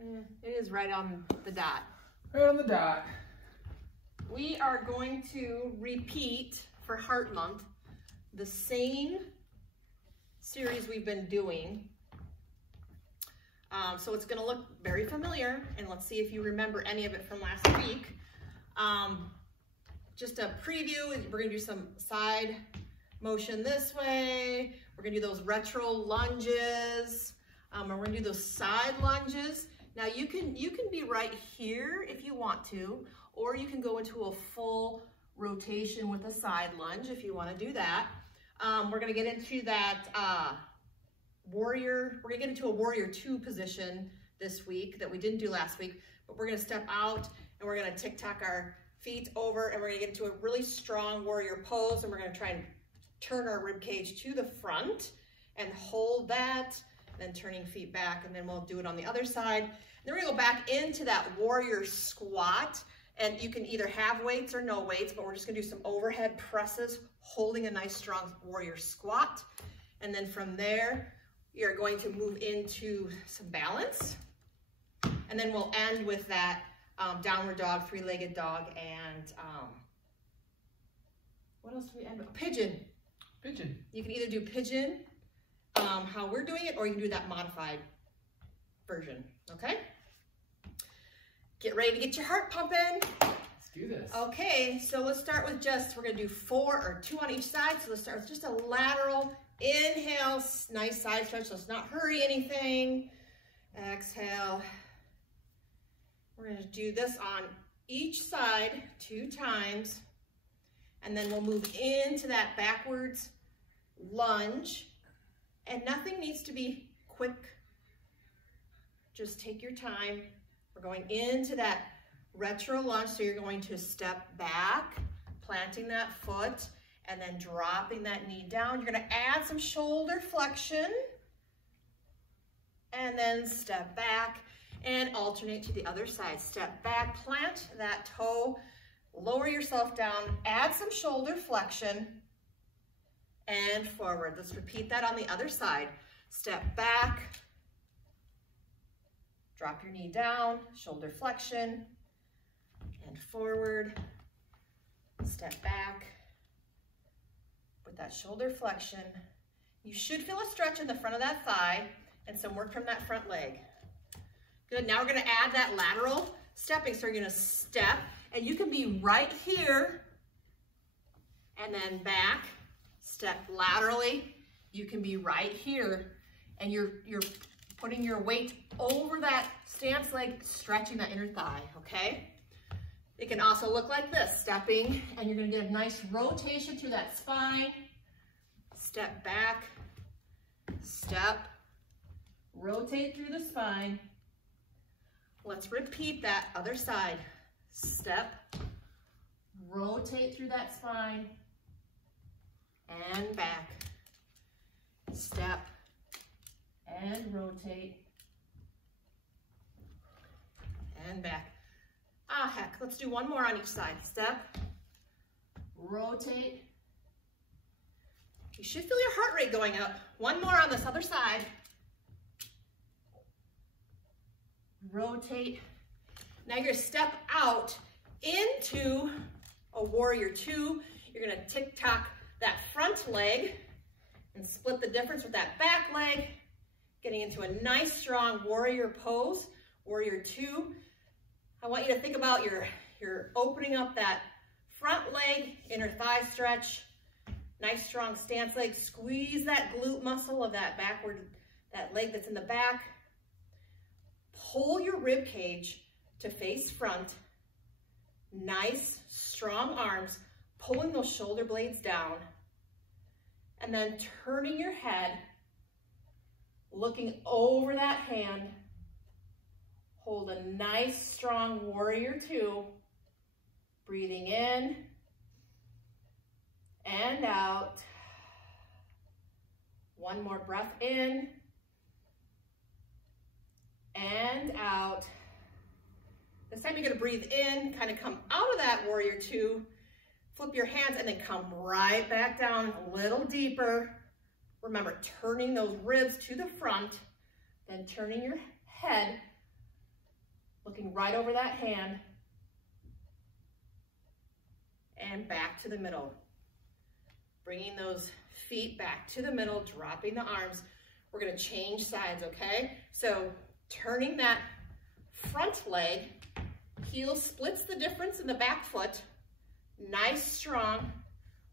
It is right on the dot. Right on the dot. We are going to repeat for Heart Month the same series we've been doing. So it's gonna look very familiar, and let's see if you remember any of it from last week. Just a preview, we're gonna do some side motion this way. We're gonna do those retro lunges. And we're gonna do those side lunges. Now you can be right here if you want to, or you can go into a full rotation with a side lunge if you wanna do that. We're gonna get into that we're gonna get into a warrior 2 position this week that we didn't do last week, but we're gonna step out and we're gonna tick-tock our feet over, and we're gonna get into a really strong warrior pose, and we're gonna try and turn our rib cage to the front and hold that, then turning feet back, and then we'll do it on the other side. And then we're gonna go back into that warrior squat, and you can either have weights or no weights, but we're just gonna do some overhead presses, holding a nice strong warrior squat. And then from there, you're going to move into some balance. And then we'll end with that downward dog, 3-legged dog, and what else do we end with? Pigeon. Pigeon. You can either do pigeon, how we're doing it, or you can do that modified version, okay? Get ready to get your heart pumping. Let's do this. Okay, so let's start with we're gonna do 4 or 2 on each side. So let's start with just a lateral inhale, nice side stretch. Let's not hurry anything. Exhale. We're gonna do this on each side 2 times. And then we'll move into that backwards lunge. And nothing needs to be quick. Just take your time. We're going into that retro lunge. So you're going to step back, planting that foot, and then dropping that knee down. You're gonna add some shoulder flexion, and then step back and alternate to the other side. Step back, plant that toe, lower yourself down, add some shoulder flexion, and forward. Let's repeat that on the other side. Step back, drop your knee down, shoulder flexion, and forward. Step back with that shoulder flexion. You should feel a stretch in the front of that thigh and some work from that front leg. Good, now we're gonna add that lateral stepping. So you're gonna step, and you can be right here and then back, step laterally. You can be right here, and you're putting your weight over that stance leg, stretching that inner thigh, okay? It can also look like this, stepping, and you're gonna get a nice rotation through that spine. Step back, step, rotate through the spine. Let's repeat that other side. Step, rotate through that spine, and back. Step, and rotate, and back. Ah, heck, let's do 1 more on each side. Step, rotate. You should feel your heart rate going up. 1 more on this other side. Rotate. Now you're gonna step out into a warrior 2. You're gonna tick-tock that front leg and split the difference with that back leg, getting into a nice strong warrior pose, warrior 2. I want you to think about you're opening up that front leg, inner thigh stretch, nice strong stance leg. Squeeze that glute muscle of that that leg that's in the back. Pull your rib cage to face front. Nice strong arms, pulling those shoulder blades down, and then turning your head, looking over that hand. Hold a nice strong warrior 2, breathing in and out. 1 more breath in and out. This time you're gonna breathe in, kind of come out of that warrior 2, flip your hands, and then come right back down a little deeper. Remember, turning those ribs to the front, then turning your head looking right over that hand. And back to the middle. Bringing those feet back to the middle, dropping the arms. We're gonna change sides, okay? So turning that front leg, heel splits the difference in the back foot. Nice, strong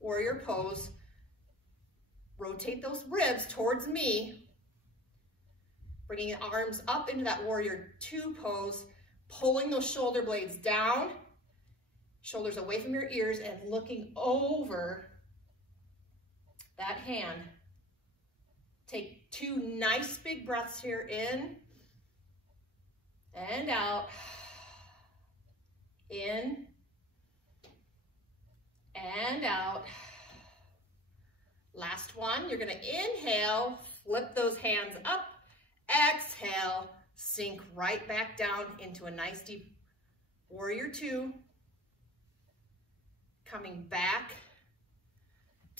warrior pose. Rotate those ribs towards me. Bringing the arms up into that warrior two pose, pulling those shoulder blades down, shoulders away from your ears and looking over that hand. Take 2 nice big breaths here, in and out. In and out. Last one, you're gonna inhale, flip those hands up, exhale, sink right back down into a nice deep warrior two. Coming back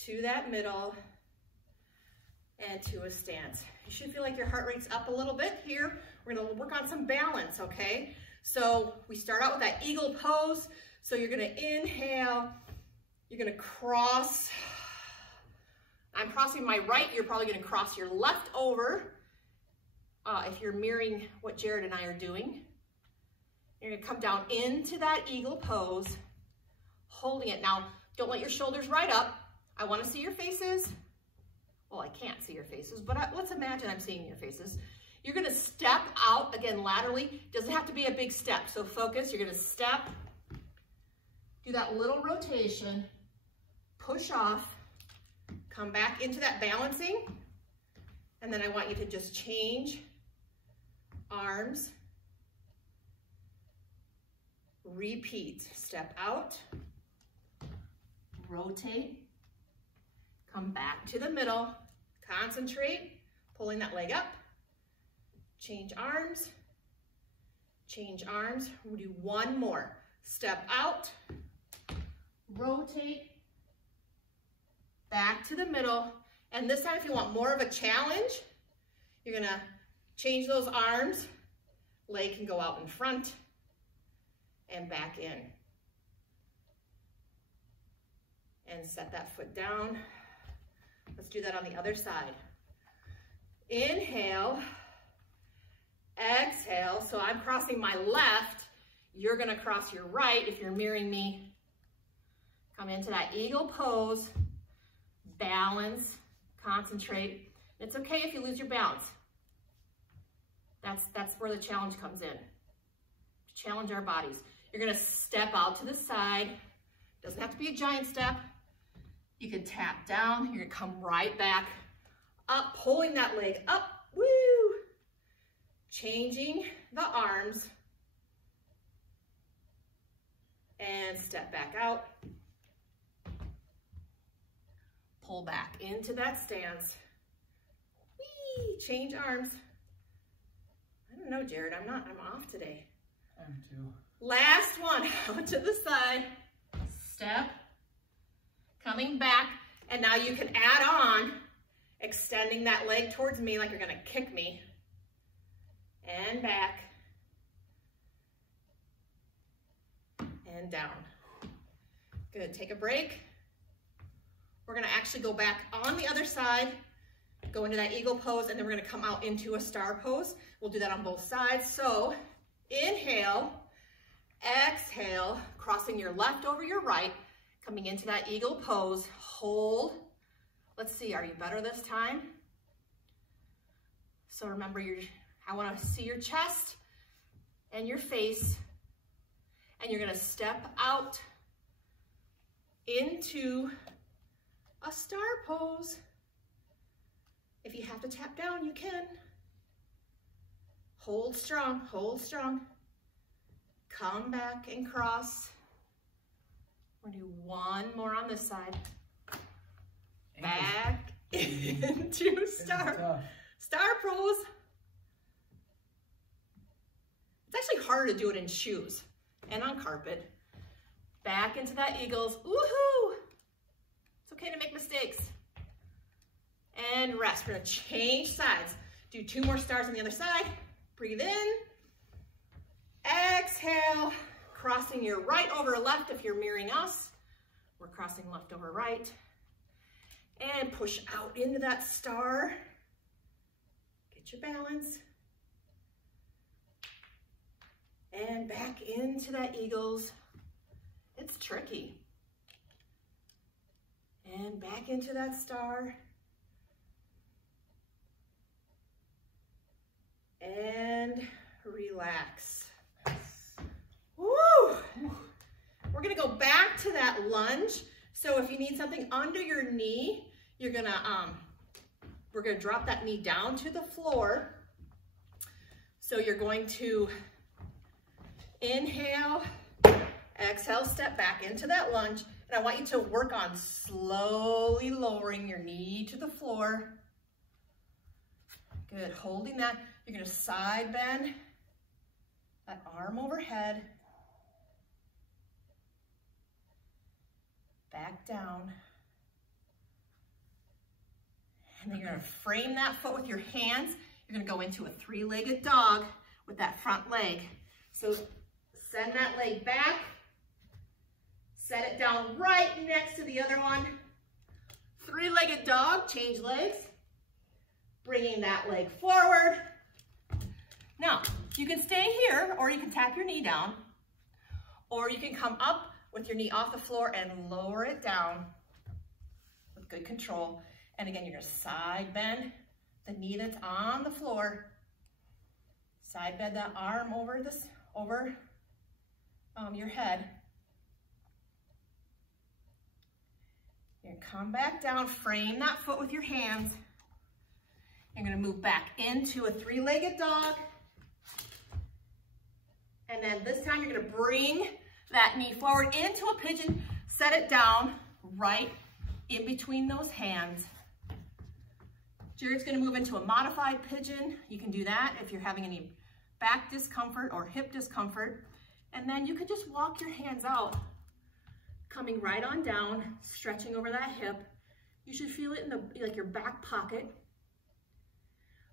to that middle and to a stance. You should feel like your heart rate's up a little bit here. We're gonna work on some balance, okay? So we start out with that eagle pose. So you're gonna inhale, you're gonna cross. I'm crossing my right, you're probably gonna cross your left over. If you're mirroring what Jared and I are doing. You're gonna come down into that eagle pose, holding it. Now, don't let your shoulders right up. I wanna see your faces. Well, I can't see your faces, but let's imagine I'm seeing your faces. You're gonna step out, again, laterally. Doesn't have to be a big step, so focus. You're gonna step, do that little rotation, push off, come back into that balancing, and then I want you to just change arms, repeat. Step out, rotate, come back to the middle, concentrate, pulling that leg up, change arms, change arms. We'll do one more. Step out, rotate, back to the middle. And this time, if you want more of a challenge, you're gonna change those arms. Leg can go out in front and back in. And set that foot down. Let's do that on the other side. Inhale, exhale. So I'm crossing my left. You're gonna cross your right if you're mirroring me. Come into that eagle pose, balance, concentrate. It's okay if you lose your balance. That's where the challenge comes in. Challenge our bodies. You're gonna step out to the side. Doesn't have to be a giant step. You can tap down. You're gonna come right back up, pulling that leg up. Woo! Changing the arms. And step back out. Pull back into that stance. Whee! Change arms. I don't know, Jared, I'm off today. I'm too. Last one, out to the side. Step. Coming back, and now you can add on, extending that leg towards me like you're gonna kick me. And back. And down. Good, take a break. We're gonna actually go back on the other side, go into that eagle pose, and then we're gonna come out into a star pose. We'll do that on both sides. So inhale, exhale, crossing your left over your right, coming into that eagle pose, hold. Let's see, are you better this time? So remember, I wanna see your chest and your face, and you're gonna step out into a star pose. If you have to tap down, you can. Hold strong, hold strong. Come back and cross. We're gonna do one more on this side. Back into star pose. It's actually harder to do it in shoes and on carpet. Back into that eagles. Woohoo! It's okay to make mistakes. And rest. We're gonna change sides. Do 2 more stars on the other side. Breathe in. Exhale. exhale, crossing your right over left if you're mirroring us. We're crossing left over right. And push out into that star. Get your balance. And back into that eagles. It's tricky. And back into that star. And relax. Woo! We're gonna go back to that lunge. So if you need something under your knee, you're gonna, we're gonna drop that knee down to the floor. So you're going to inhale, exhale, step back into that lunge. And I want you to work on slowly lowering your knee to the floor. Good, holding that. You're gonna side bend that arm overhead. Back down. And then you're gonna frame that foot with your hands. You're gonna go into a three-legged dog with that front leg. So send that leg back. Set it down right next to the other one. Three-legged dog, change legs. Bringing that leg forward. Now, you can stay here, or you can tap your knee down, or you can come up with your knee off the floor and lower it down with good control. And again, you're gonna side bend the knee that's on the floor. Side bend that arm over your head. You're gonna come back down, frame that foot with your hands. You're gonna move back into a three-legged dog. And then this time you're gonna bring that knee forward into a pigeon, set it down right in between those hands. Jared's gonna move into a modified pigeon. You can do that if you're having any back discomfort or hip discomfort. And then you can just walk your hands out, coming right on down, stretching over that hip. You should feel it in like your back pocket.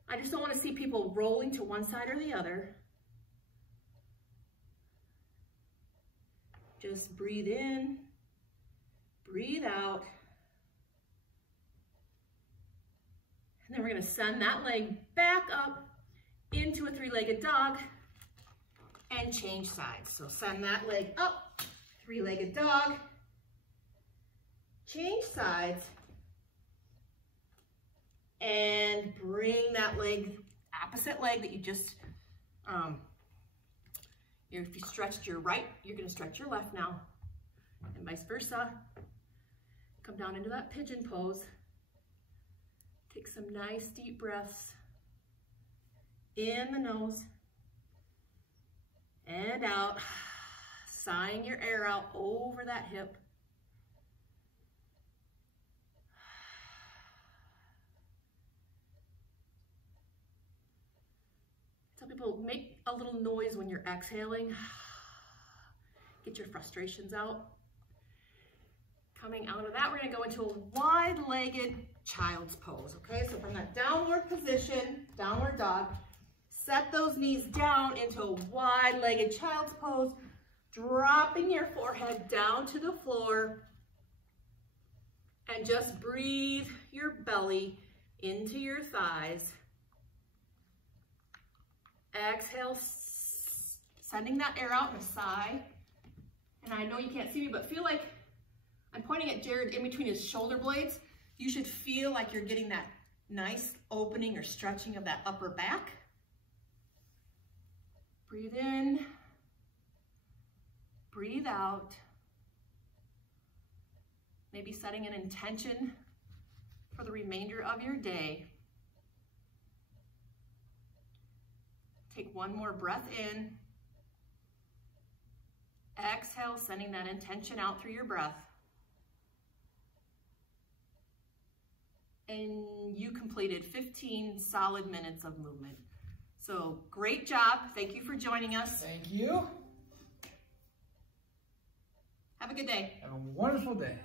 I just don't want to see people rolling to one side or the other. Just breathe in, breathe out. And then we're going to send that leg back up into a three-legged dog and change sides. So send that leg up, three-legged dog, change sides, and bring that leg, opposite leg that you just, if you stretched your right, you're gonna stretch your left now, and vice versa. Come down into that pigeon pose. Take some nice deep breaths in the nose and out, sighing your air out over that hip. Some people make a little noise when you're exhaling. Get your frustrations out. Coming out of that, we're gonna go into a wide-legged child's pose, okay? So from that downward position, downward dog, set those knees down into a wide-legged child's pose, dropping your forehead down to the floor, and just breathe your belly into your thighs. Exhale, sending that air out in a sigh. And I know you can't see me, but feel like I'm pointing at Jared in between his shoulder blades. You should feel like you're getting that nice opening or stretching of that upper back. Breathe in, breathe out. Maybe setting an intention for the remainder of your day. Take one more breath in. Exhale, sending that intention out through your breath. And you completed 15 solid minutes of movement. So great job. Thank you for joining us. Thank you. Have a good day. Have a wonderful day.